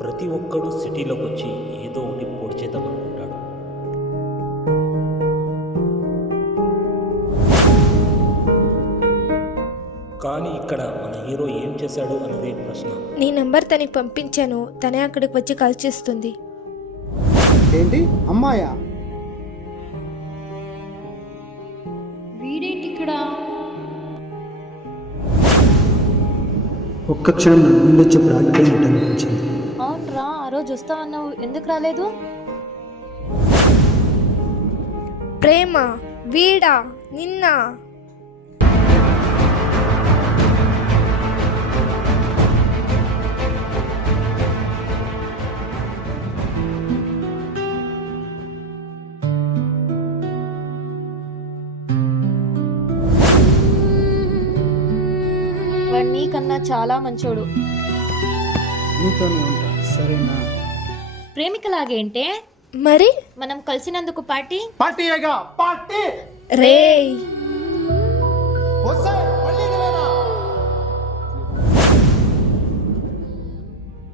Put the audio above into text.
ప్రతి ఒక్కడు సిటీలోకి వచ్చి ఏదో ఒకటి పొడి చేద్దాం అనుకుంటాడు. కానీ ఇక్కడ మన హీరో ఏం చేశాడు అన్నదే ప్రశ్న. నీ నంబర్ తనకి పంపించాను, తనే అక్కడికి వచ్చి కాల్ చేస్తుంది. ఏంటి అమ్మాయా? వీడేంటి ఇక్కడ? ఒక్క క్షణం నా గుండె చెప్పు ఆగిపోయినట్టు అనిపించింది. అవునరా, ఆ రోజు వస్తావన్నావు, ఎందుకు రాలేదు? ప్రేమ వీడా నిన్న? వాడు నీకన్నా చాలా మంచోడు. నీతోనే ఉంటా, సరేనా? ప్రేమికలాగేంటే మరి మనం కలిసినందుకు పార్టీ పార్టీ రేయ్